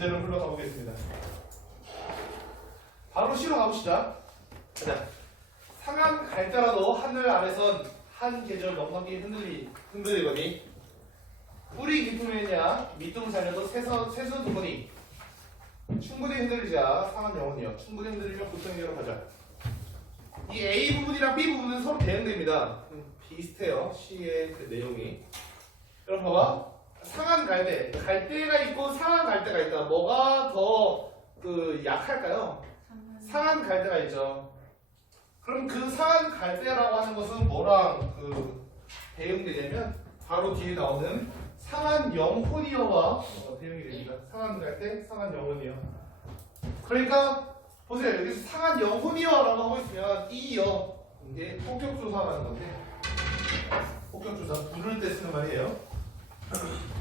문제를 흘러가 보겠습니다. 바로 C로 가봅시다. 자, 상한 갈대라도 하늘 아래선 한 계절 넉넉히 흔들리거니 뿌리 깊으면야 밑둥 잘려도 새순 두거니 충분히 흔들리자 상한 영혼이요. 충분히 흔들리면 고통이라고 하자. 이 A 부분이랑 B 부분은 서로 대응됩니다. 비슷해요. C의 그 내용이. 여러분 봐봐. 상한 갈대, 갈대가 있고 상한 갈대가 있다. 뭐가 더 그 약할까요? 상한 갈대가 있죠. 그럼 그 상한 갈대라고 하는 것은 뭐랑 그 대응되냐면 바로 뒤에 나오는 상한 영혼이어와 대응이 됩니다. 상한 갈대, 상한 영혼이어. 그러니까 보세요. 여기서 상한 영혼이어라고 하고 있으면 이여 이게 폭격조사라는 건데 폭격조사 부를 때 쓰는 말이에요.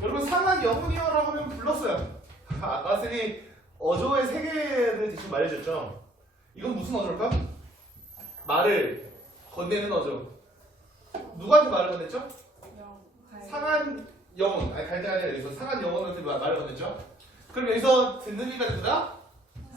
여러분 상한 영혼이어라고 하면 불렀어요. 아까 선생님이 어조의 세 개를 대충 말해줬죠. 이건 무슨 어조일까? 말을 건네는 어조. 누구한테 말을 건넸죠? 상한 영혼. 아니 갈대가 아니라 여기서 상한 영혼한테 말을 건넸죠. 그럼 여기서 듣는 이가 누구다?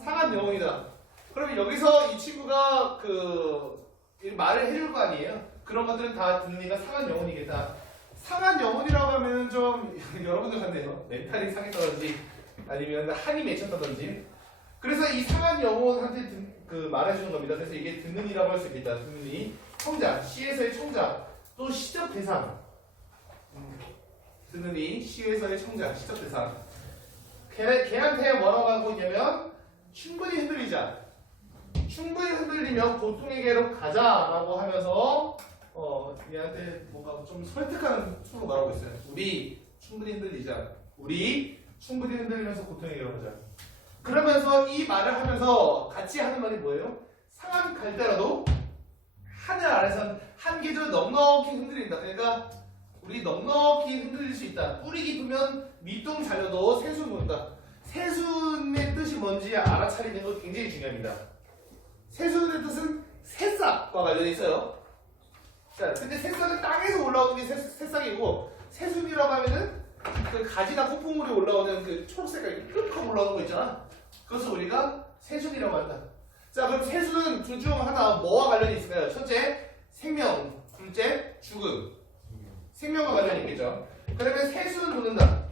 상한 영혼이다. 그러면 여기서 이 친구가 그 말을 해줄 거 아니에요? 그런 것들은 다 듣는 이가 상한 영혼이겠다. 상한 영혼이라고 하면 좀 여러분들 같네요. 멘탈이 상했다든지 아니면 한이 맺혔다든지. 그래서 이 상한 영혼한테 그 말해주는 겁니다. 그래서 이게 듣는 이라고 할 수 있겠다. 듣는 이 청자, C에서의 청자, 또 시적 대상. 듣는 이 C에서의 청자, 시적 대상. 걔한테 뭐라고 하고 있냐면 충분히 흔들리자. 충분히 흔들리면 고통에게로 가자라고 하면서 얘한테 뭔가 좀 설득하는 투로 말하고 있어요. 우리 충분히 흔들리자. 우리 충분히 흔들리면서 고통에게로 가자. 그러면서 이 말을 하면서 같이 하는 말이 뭐예요? 상한 갈대라도 하늘 아래선 한 계절 넉넉히 흔들린다. 그러니까 우리 넉넉히 흔들릴 수 있다. 뿌리 깊으면 밑둥 잘려도 새순 논다. 새순의 뜻이 뭔지 알아차리는 거 굉장히 중요합니다. 새순의 뜻은 새싹과 관련이 있어요. 자, 근데 새싹은 땅에서 올라오는 게 새싹이고 새순이라고 하면은 그 가지나 콩콩물이 올라오는 그 초록색깔 끄덕 올라오는 거 있잖아. 그것을 우리가 새순이라고 한다. 자, 그럼 새순은 둘 중 하나 뭐와 관련이 있을까요? 첫째, 생명. 둘째, 죽음. 생명과 관련이 있겠죠. 그러면 새순을 돋는다.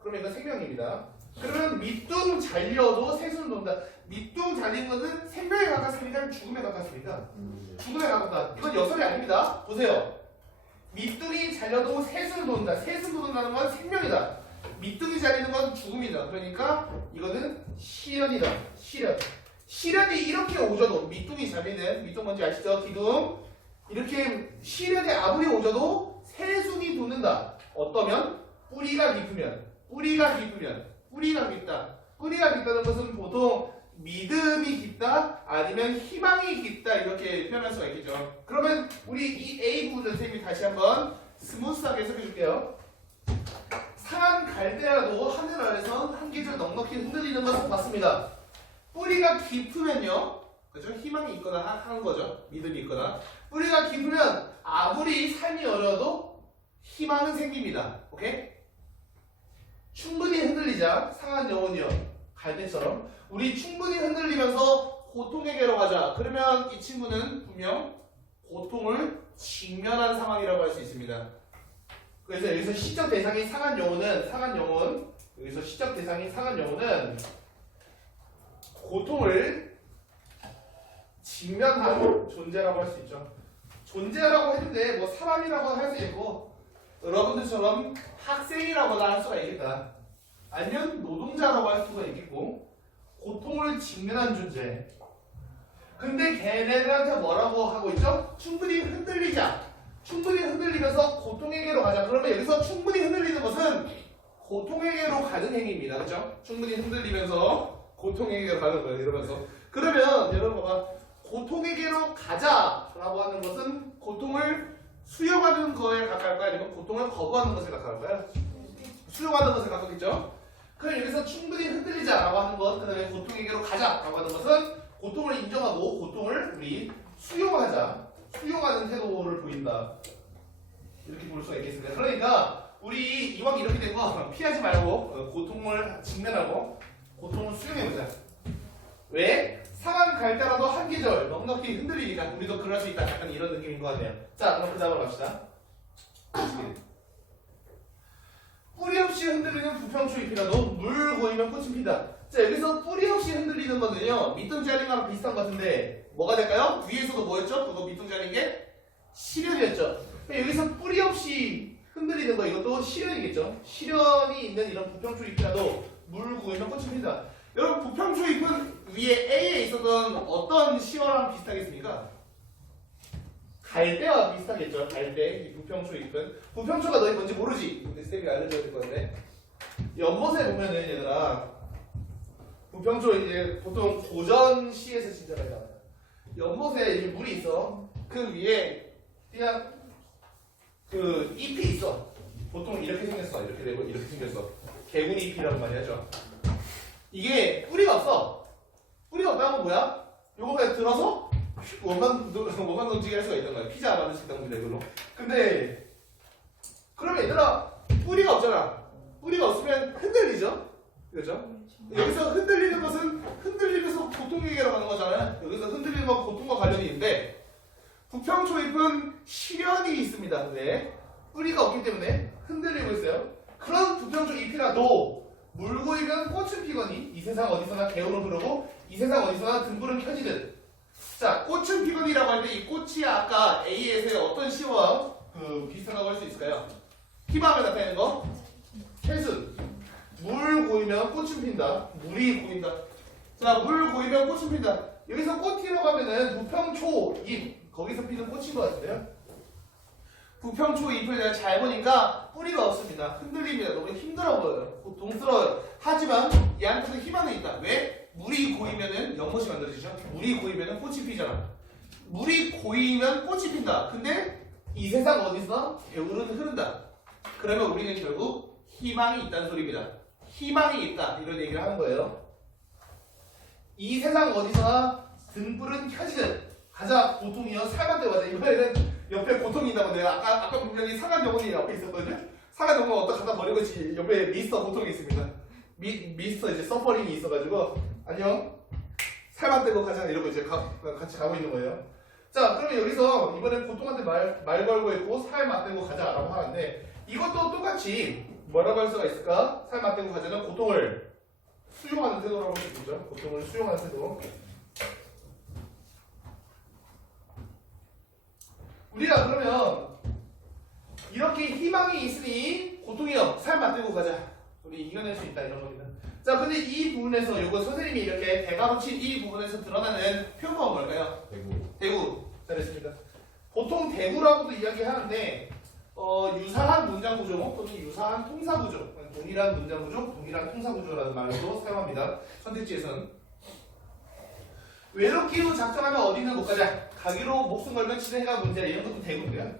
그러면 이건 생명입니다. 그러면 밑둥 잘려도 새순을 돋는다. 밑둥 잘린 것은 생명에 가깝습니까? 죽음에 가깝습니까? 죽음에 가깝다. 이건 여설이 아닙니다. 보세요. 밑둥이 잘려도 새순을 돋는다. 새순 돋는다는 건 생명이다. 밑둥이 잘리는 건 죽음이다. 그러니까 이거는 시련이다. 시련. 시련이 이렇게 오져도 밑둥이 잘리는 밑둥 뭔지 아시죠? 기둥. 이렇게 시련이 아무리 오져도 새순이 돋는다. 어떠면? 뿌리가 깊으면. 뿌리가 깊다. 뿌리가 깊다는 것은 보통 믿음이 깊다 아니면 희망이 깊다 이렇게 표현할 수가 있겠죠. 그러면 우리 이 A 부분을 선생님이 다시 한번 스무스하게 해석해 줄게요. 상한 갈대라도 하늘 아래서 한 계절 넉넉히 흔들리는 것은 맞습니다. 뿌리가 깊으면요, 그죠? 희망이 있거나 하는 거죠. 믿음이 있거나. 뿌리가 깊으면 아무리 삶이 어려워도 희망은 생깁니다. 오케이? 충분히 흔들리자. 상한 영혼이요. 갈대처럼 우리 충분히 흔들리면서 고통에게로 가자. 그러면 이 친구는 분명 고통을 직면한 상황이라고 할 수 있습니다. 그래서 여기서 시적 대상이 상한 영혼, 여기서 시적 대상이 상한 영혼은 고통을 직면한 존재라고 할 수 있죠. 존재라고 했는데 뭐 사람이라고 할 수 있고 여러분들처럼 학생이라고나 할 수가 있겠다. 아니면 노동자라고 할 수가 있겠고 고통을 직면한 존재. 근데 걔네들한테 뭐라고 하고 있죠? 충분히 흔들리자. 충분히 흔들리면서 고통에게로 가자. 그러면 여기서 충분히 흔들리는 것은 고통에게로 가는 행위입니다. 그렇죠? 충분히 흔들리면서 고통에게로 가는 거예요. 이러면서. 그러면 여러분 봐봐. 고통에게로 가자라고 하는 것은 고통을 수용하는 거에 가까울까요? 아니면 고통을 거부하는 것에 가까울까요? 수용하는 것에 가깝겠죠? 그럼 여기서 충분히 흔들리자라고 하는 것, 그 다음에 고통에게로 가자라고 하는 것은 고통을 인정하고 고통을 우리 수용하는 태도를 보인다. 이렇게 볼 수가 있겠습니다. 그러니까 우리 이왕 이렇게 된 거 피하지 말고 고통을 직면하고 고통을 수용해보자. 왜? 상한 갈 때라도 한 계절 넉넉히 흔들리니까 우리도 그럴 수 있다. 약간 이런 느낌인 것 같네요. 자, 그럼 그 다음으로 갑시다. 뿌리 없이 흔들리는 부평초잎이라도 물 고이면 꽃은 핀다. 자, 여기서 뿌리 없이 흔들리는 거는요, 밑둥지 알린 거랑 비슷한 것 같은데 뭐가 될까요? 위에서도 뭐였죠? 그거 밑둥지 알린 게 실현이었죠. 여기서 뿌리 없이 흔들리는 거 이것도 실현이겠죠. 실현이 있는 이런 부평초잎이라도 물 고이면 꽃은 핀다. 여러분, 부평초잎은 위에 A에 있었던 어떤 시어랑 비슷하겠습니까? 갈대와 비슷하겠죠. 갈대, 이 부평초잎은. 부평초가 너희 뭔지 모르지? 근데 쌤이 알려줘야 될 건데. 연못에 보면은 얘들아, 부평초 이제 보통 고전 시에서 진짜가 나와요. 연못에 이제 물이 있어. 그 위에 그냥 그 잎이 있어. 보통 이렇게 생겼어. 이렇게 되고 이렇게 생겼어. 개구리 잎이라고 많이 하죠. 이게 뿌리가 없어. 뿌리가 없다는 건 뭐야? 요거 그냥 들어서 원만 던지게 할 수가 있단 말이야. 피자 만들 수 있다는 겁니다, 이걸로. 근데 그러면 얘들아, 뿌리가 없잖아. 뿌리가 없으면 흔들리죠? 그죠? 여기서 흔들리는 것은 흔들리면서 고통 얘기로 가는 거잖아요. 여기서 흔들리는 건 고통과 관련이 있는데, 부평초잎은 실현이 있습니다. 왜? 뿌리가 없기 때문에 흔들리고 있어요. 그런 부평초잎이라도 물 고이면 꽃은 피거니 이 세상 어디서나 개울은 흐르고 이 세상 어디서나 등불은 켜지듯. 자, 꽃은 피거니라고 할 때 이 꽃이 아까 A에서의 어떤 시와 비슷하다고 할 수 있을까요? 희망을 나타내는 거? 채순. 물 고이면 꽃은 핀다. 물이 고인다. 자, 물 고이면 꽃은 핀다. 여기서 꽃이라고 하면은 부평초잎, 거기서 피는 꽃인 것 같은데요. 부평초잎을 내가 잘 보니까 뿌리가 없습니다. 흔들립니다. 너무 힘들어 보여요. 고통스러워요. 하지만 얘한테는 희망이 있다. 왜? 물이 고이면은 연못이 만들어지죠. 물이 고이면은 꽃이 피잖아. 물이 고이면 꽃이 핀다. 근데 이 세상 어디서 개울은 흐른다. 그러면 우리는 결국 희망이 있다는 소리입니다. 희망이 있다. 이런 얘기를 하는 거예요. 이 세상 어디서나 등불은 켜지는. 가자, 고통이여 살만 때마다. 이번에는 옆에 고통이 있다고 내가 아까 분명히 상한 영혼이 옆에 있었거든요. 상한 영혼 어디다 갖다 버리고 옆에 미스터 고통이 있습니다. 미스터 이제 서퍼링이 있어가지고 안녕 살만 떼고 가자 이러고 이제 같이 가고 있는 거예요. 자, 그러면 여기서 이번엔 고통한테 말 걸고 있고 살 맞대고 가자라고 하는데, 이것도 똑같이 뭐라고 할 수가 있을까? 살 맞대고 가자는 고통을 수용하는 태도라고 할 수 있겠죠. 고통을 수용하는 태도. 우리가 그러면 이렇게 희망이 있으니 고통이요 살 맞대고 가자, 우리 이겨낼 수 있다, 이런 겁니다. 자, 근데 이 부분에서 요거 선생님이 이렇게 대가로 친 이 부분에서 드러나는 표현법은 뭘까요? 대구. 잘했습니다. 보통 대구라고도 이야기하는데 유사한 문장 구조 또는 유사한 통사 구조, 동일한 문장 구조, 동일한 통사 구조라는 말도 사용합니다. 선택지에서는. 외롭기로 작정하면 어디는 못 가자. 가기로 목숨 걸면 진행가 문제야. 이런 것도 대구인데요.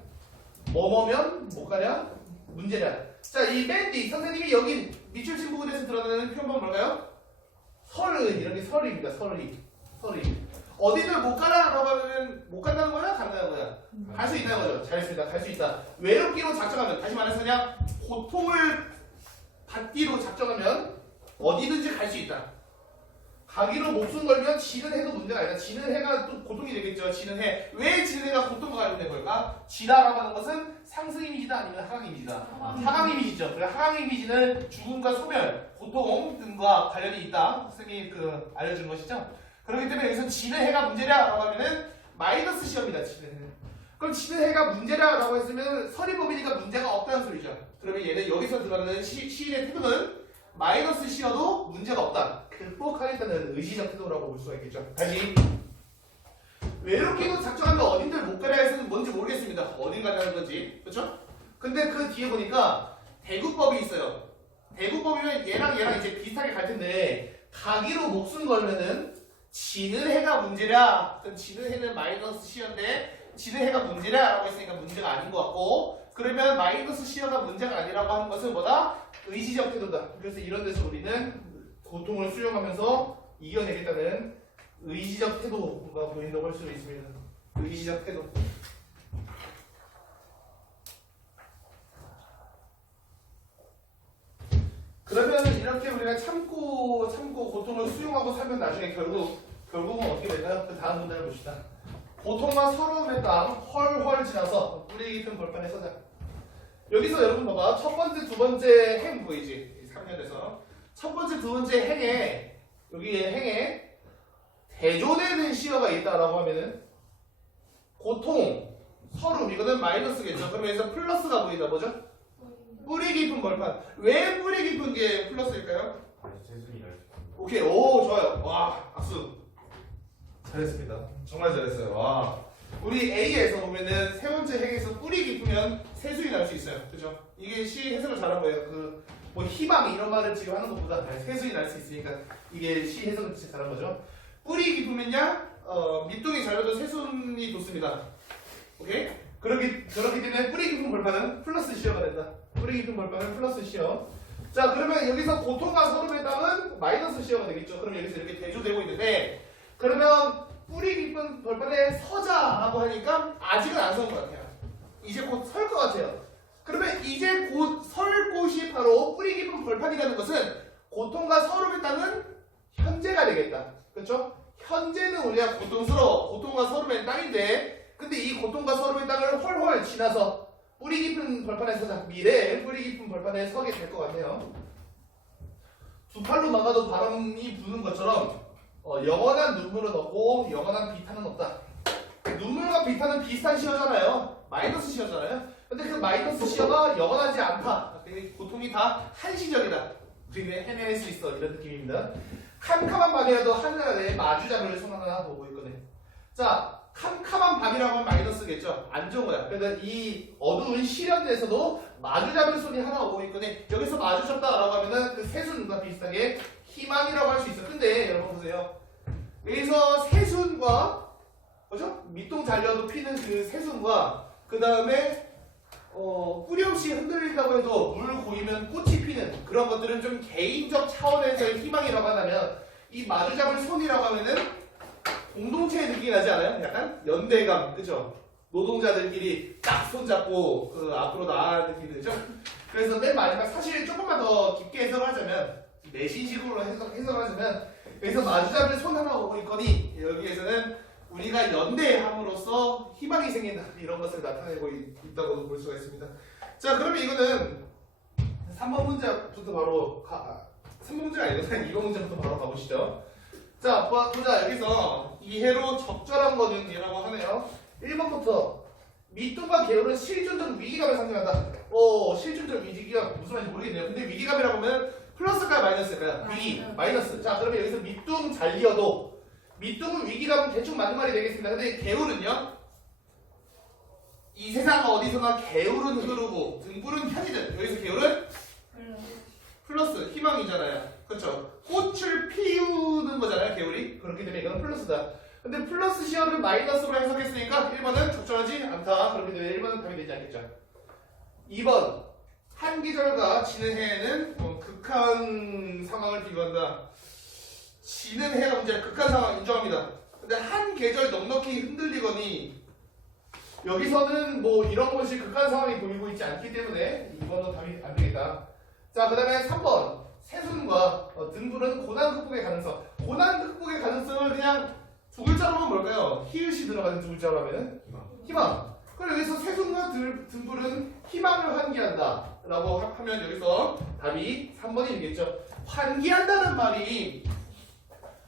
뭐뭐면 못 가냐? 문제냐. 자, 이 맨 뒤 선생님이 여기 밑줄 친 부분에서 드러나는 표현법은 뭘까요? 설은, 이런 게 설입니다. 설이. 어디를 못 가라라고 하면 못 간다는 거야? 간다는 거야? 갈 수 있다는 거죠. 잘했습니다. 갈 수 있다. 외롭기로 작정하면, 다시 말해서 그냥 고통을 받기로 작정하면 어디든지 갈 수 있다. 가기로 목숨 걸면 지는 해도 문제가 아니다. 지는 해가 또 고통이 되겠죠. 지는 해. 왜 지는 해가 고통과 관련된 걸까? 지다라고 하는 것은 상승 이미지다 아니면 하강 이미지다? 하강 이미지죠. 그래, 하강 이미지는 죽음과 소멸, 고통 등과 관련이 있다. 쌤이 알려준 것이죠. 그렇기 때문에 여기서 지는 해가 문제라고 하면은 마이너스 시험이다. 지는 해는. 그럼 지는 해가 문제라고 했으면 설의법이니까 문제가 없다는 소리죠. 그러면 얘는 여기서 들어가는 시인의 태도는 마이너스 시여도 문제가 없다. 극복하겠다는 의지적 태도라고 볼 수가 있겠죠. 다시. 외롭기도 작정하면 어딘들 못 가려 해서는 뭔지 모르겠습니다. 어딘 가자는 건지. 그렇죠? 근데 그 뒤에 보니까 대구법이 있어요. 대구법이면 얘랑 이제 비슷하게 갈 텐데, 가기로 목숨 걸면은 지는 해가 문제라. 그럼 지는 해는 마이너스 시여인데 지는 해가 문제라 라고 했으니까 문제가 아닌 것 같고, 그러면 마이너스 시여가 문제가 아니라고 하는 것은 뭐다? 의지적 태도다. 그래서 이런 데서 우리는 고통을 수용하면서 이겨내겠다는 의지적 태도가 보인다고 할 수 있습니다. 의지적 태도. 그러면 이렇게 우리가 참고 고통을 수용하고 살면 나중에 결국은 어떻게 될까요? 그 다음 문제를 봅시다. 고통과 서러움에 따라 헐헐 지나서 뿌리 깊은 벌판에 서자. 여기서 여러분 봐봐. 첫 번째, 두 번째 행 보이지? 3년에서 첫 번째, 두 번째 행에 여기에 행에 대조되는 시어가 있다라고 하면은 고통, 서름 이거는 마이너스겠죠. 그러면 여기서 플러스가 보인다. 뭐죠? 뿌리 깊은 벌판. 왜 뿌리 깊은 게 플러스일까요? 오케이, 오 좋아요. 와 박수. 잘했습니다. 정말 잘했어요. 와. 우리 A에서 보면은 세 번째 행에서 뿌리 깊으면 세수이 날 수 있어요. 그죠? 이게 시 해석을 잘한 거예요. 그 뭐 희망 이런 말을 지금 하는 것보다 세수이 날 수 있으니까 이게 시 해석을 진짜 잘한 거죠. 뿌리 깊으면요, 밑둥이 잘려도 세순이 돋습니다. 오케이? 그렇기 때문에 뿌리 깊은 벌판은 플러스 시어가 된다. 뿌리 깊은 벌판은 플러스 시어. 자, 그러면 여기서 고통과 서름에 따른 마이너스 시어가 되겠죠. 그럼 여기서 이렇게 대조되고 있는데, 그러면 뿌리 깊은 벌판에 서자라고 하니까 아직은 안 선 것 같아요. 이제 곧 설 것 같아요. 그러면 이제 곧 설 곳이 바로 뿌리 깊은 벌판이라는 것은 고통과 서름에 따른 현재가 되겠다. 그렇죠? 현재는 우리가 고통스러워. 고통과 서름의 땅인데, 근데 이 고통과 서름의 땅을 헐헐 지나서 뿌리 깊은 벌판에 서자. 미래에 뿌리 깊은 벌판에 서게 될 것 같네요. 두 팔로 막아도 바람이 부는 것처럼 영원한 눈물은 없고 영원한 비탄은 없다. 눈물과 비탄은 비슷한 시어잖아요. 마이너스 시어잖아요. 근데 그 마이너스 시어가 영원하지 않다. 고통이 다 한시적이다. 우리는 해낼 수 있어. 이런 느낌입니다. 캄캄한 밤이라도 하늘 아래 마주잡을 손 하나 보고 있거든. 자, 캄캄한 밤이라고 하면 마이너스겠죠. 안 좋은 거야. 그러니까 이 어두운 시련에서도 마주잡을 손이 하나 오고 있거든. 여기서 마주잡다라고 하면은 그 새순과 비슷하게 희망이라고 할 수 있어. 근데 여러분 보세요. 여기서 새순과 뭐죠? 밑동 잘려도 피는 그 새순과 그 다음에 뿌리 없이 흔들린다고 해도 물 고이면 꽃이 피는 그런 것들은 좀 개인적 차원에서의 희망이라고 한다면, 이 마주잡을 손이라고 하면은 공동체의 느낌이 나지 않아요? 약간 연대감, 그죠? 노동자들끼리 딱 손잡고 그 앞으로 나아가는 느낌이 들죠? 그래서 맨 마지막 사실 조금만 더 깊게 해석을 하자면, 내신식으로 해석을 하자면, 여기서 마주잡을 손 하나 오고 있거니 여기에서는 우리가 연대함으로써 희망이 생긴다, 이런 것을 나타내고 있다고 볼 수가 있습니다. 자, 그러면 이거는 3번 문제부터 바로 3번 문제가 아니고 2번 문제부터 바로 가보시죠. 자, 보자. 여기서 이해로 적절한 거는 이라고 하네요. 1번부터 밑동과 계열은 실존적 위기감을 상징한다. 실존적 위기감 무슨 말인지 모르겠네요. 근데 위기감이라고 하면 플러스일까요, 마이너스일까요? 위기, 마이너스. 자, 그러면 여기서 밑둥 잘리어도 밑둥은 위기감은 대충 맞는 말이 되겠습니다. 근데 개울은요, 이 세상 어디서나 개울은 흐르고 등불은 켜지든, 여기서 개울은 플러스 희망이잖아요. 그렇죠? 꽃을 피우는 거잖아요, 개울이. 그렇기 때문에 이건 플러스다. 근데 플러스 시어를 마이너스로 해석했으니까 1번은 적절하지 않다. 그렇기 때문에 1번은 답이 되지 않겠죠. 2번, 한 계절과 지는 해에는 극한 상황을 비교한다. 지는 해가 문제야. 극한 상황 인정합니다. 근데 한 계절 넉넉히 흔들리거니 여기서는 뭐 이런 것이 극한 상황이 보이고 있지 않기 때문에 2번은 답이 안 되겠다. 자, 그 다음에 3번, 새순과 등불은 고난 극복의 가능성. 고난 극복의 가능성을 그냥 두 글자로만 뭘까요? 히읗이 들어가는 두 글자로 하면은 희망. 그럼 여기서 새순과 등불은 희망을 환기한다 라고 하면 여기서 답이 3번이 되겠죠. 환기한다는 말이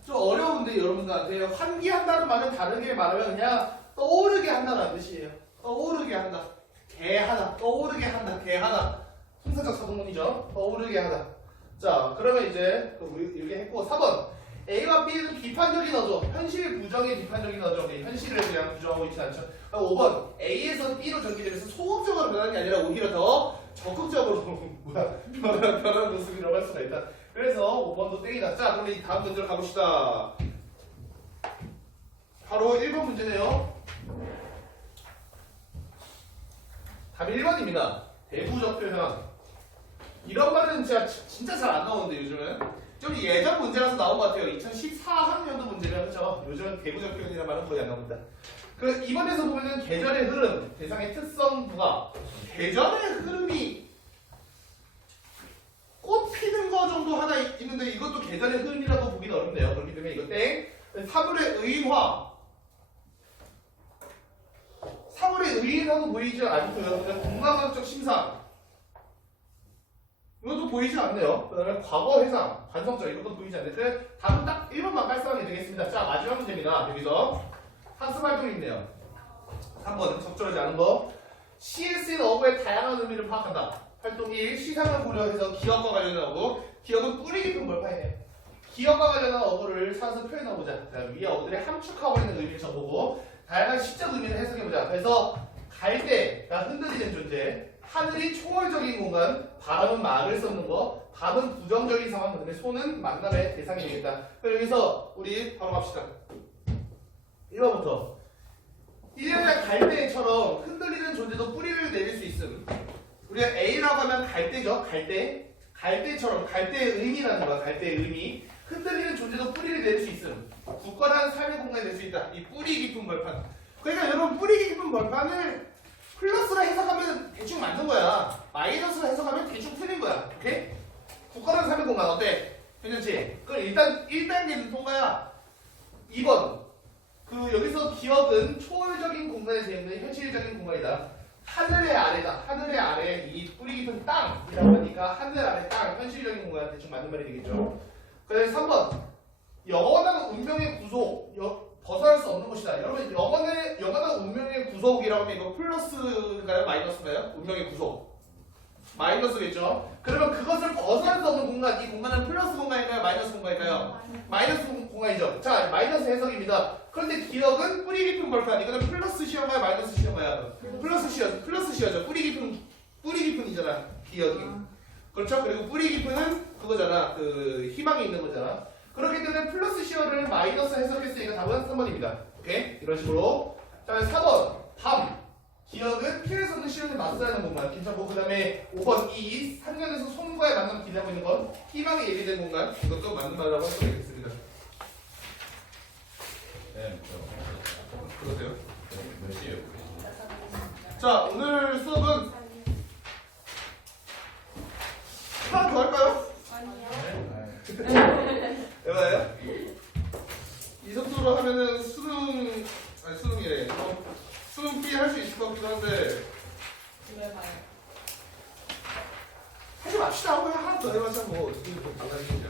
좀 어려운데 여러분들한테, 환기한다는 말은 다르게 말하면 그냥 떠오르게 한다는 뜻이에요. 떠오르게 한다. 개 하나. 떠오르게 한다. 개 하나. 순서적 사동문이죠. 떠오르게 하다. 자, 그러면 이제 이렇게 했고, 4번. A와 B는 비판적인 어조. 현실 부정의 비판적인 어조. 현실을 그냥 부정하고 있지 않죠. 5번. A에서 B로 전개되면서 소극적으로 변하는 게 아니라 오히려 더 적극적으로 변하는 모습이라고 할 수가 있다. 그래서 5번도 땡이다. 자, 그럼 이 다음 문제로 가봅시다. 바로 1번 문제네요. 답이 1번입니다. 대부적 표현. 이런 말은 진짜 잘 안 나오는데 요즘은. 좀 예전 문제라서 나온 것 같아요. 2014학년도 문제면, 그렇죠? 요즘은 대부적 표현이라는 말은 거의 안 나옵니다. 그 이번에서 보면은 계절의 흐름, 대상의 특성, 부가. 계절의 흐름이 꽃 피는 거 정도 또 하나 있는데 이것도 계산의 흐름이라고 보기는 어렵네요. 그렇기 때문에 이거 땡. 사물의 의인화. 사물의 의인화도 보이지 않고요. 그다음에 공간학적 심상. 이것도 보이지 않네요. 그 다음에 과거 해상, 관성적 이런 것도 보이지 않는데 그래 답은 딱 1번만 깔끔하게 되겠습니다. 자 마지막 문제입니다. 여기서 학습 활동이 있네요. 3번 적절하지 않은 거. CS인 어구의 다양한 의미를 파악한다. 활동 1. 시상을 고려해서 기억과 관련된 어구. 기억은 뿌리 깊은 벌판이에요. 기억과 관련한 어구를 찾아서 표현해보자. 위에 어구들의 함축하고 있는 의미를 적어보고 다양한 시적 의미를 해석해보자. 그래서 갈대가 흔들리는 존재, 하늘이 초월적인 공간, 바람은 말을 쏟는 거, 밤은 부정적인 상황, 그다음에 소는 만남의 대상이 되겠다. 그럼 여기서 우리 바로 갑시다. 1번부터 1년의 갈대처럼 흔들리는 존재도 뿌리를 내릴 수 있음. 우리가 A라고 하면 갈대죠. 갈대처럼 갈대의 의미라는 거야. 갈대의 의미. 흔들리는 존재도 뿌리를 내릴 수 있음. 굳건한 삶의 공간이 될 수 있다. 이 뿌리 깊은 벌판. 그러니까 여러분 뿌리 깊은 벌판을 플러스로 해석하면 대충 맞는 거야. 마이너스로 해석하면 대충 틀린 거야. 오케이? 굳건한 삶의 공간 어때? 괜찮지? 그럼 일단 1단계는 통과야. 2번. 여기서 기억은 초월적인 공간에 되어있는 현실적인 공간이다. 하늘의 아래다. 하늘의 아래 이 뿌리 깊은 땅이라고 하니까 하늘 아래 땅 현실적인 공간 대충 맞는 말이 되겠죠. 그다음에 3번. 영원한 운명의 구속. 벗어날 수 없는 것이다. 여러분 영원한 운명의 구속이라고 하면 이거 플러스인가요? 마이너스인가요? 운명의 구속. 마이너스겠죠. 그러면 그것을 벗어날 수 없는 공간. 이 공간은 플러스 공간일까요? 마이너스 공간일까요? 마이너스 공간이죠. 자, 마이너스 해석입니다. 그런데 기억은 뿌리 깊은 벌판. 이거는 플러스 시험가요? 마이너스 시험가요? 플러스 시험죠. 뿌리 깊은이잖아. 기억이. 그렇죠? 그리고 뿌리 깊은은 그거잖아. 희망이 있는 거잖아. 그렇기 때문에 플러스 시어를 마이너스 해석했으니까 답은 3번입니다. 오케이? 이런 식으로. 자, 4번. 밤. 기억은 필요에서 없는 시련에 맞서야하는 공간. 괜찮고, 그 다음에 5번. 2. 3년에서 손과의 만남 기대하고 있는 건 희망에 예비된 공간. 이것도 맞는 말이라고 할 수가 있겠습니다. 네, 그러세요? 몇 시에요? 자, 오늘 수업은 하나 더 할까요? 해봐요? 이 속도로 하면은 수능이래. 수능 B 할 수 있을 것 같기도 한데. 하지 맙시다. 하나 더 해봤자 뭐, 어떻게 뭐 달라지니까.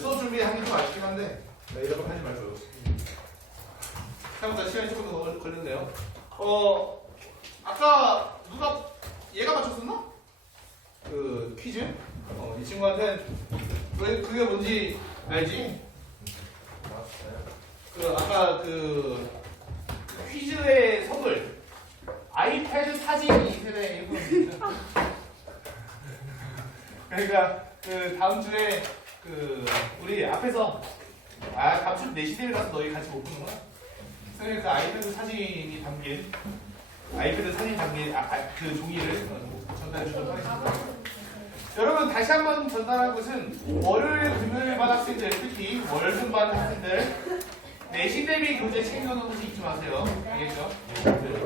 수업 준비하기 좀 아쉽긴 한데, 이런 거 하지 말고요. 생각보다 시간이 조금 더 걸렸네요. 아까 누가 얘가 맞췄었나? 퀴즈? 이 친구한테 왜 그게 뭔지 알지? 아까 퀴즈의 선물 아이패드 사진 2세대 일부입니다. 그러니까 다음 주에 우리 앞에서 다음 주 4시 가서 너희 같이 못 보는 거야? 선생님 아이패드 사진이 담긴 아이패드 사진 담긴 그 종이를 전달해 주도록 하겠습니다. 여러분 다시 한번 전달한 것은 월요일 금요일 반 학생들 특히 월순반 학생들 내신 대비 교재 챙겨놓는 거 잊지 마세요. 알겠죠?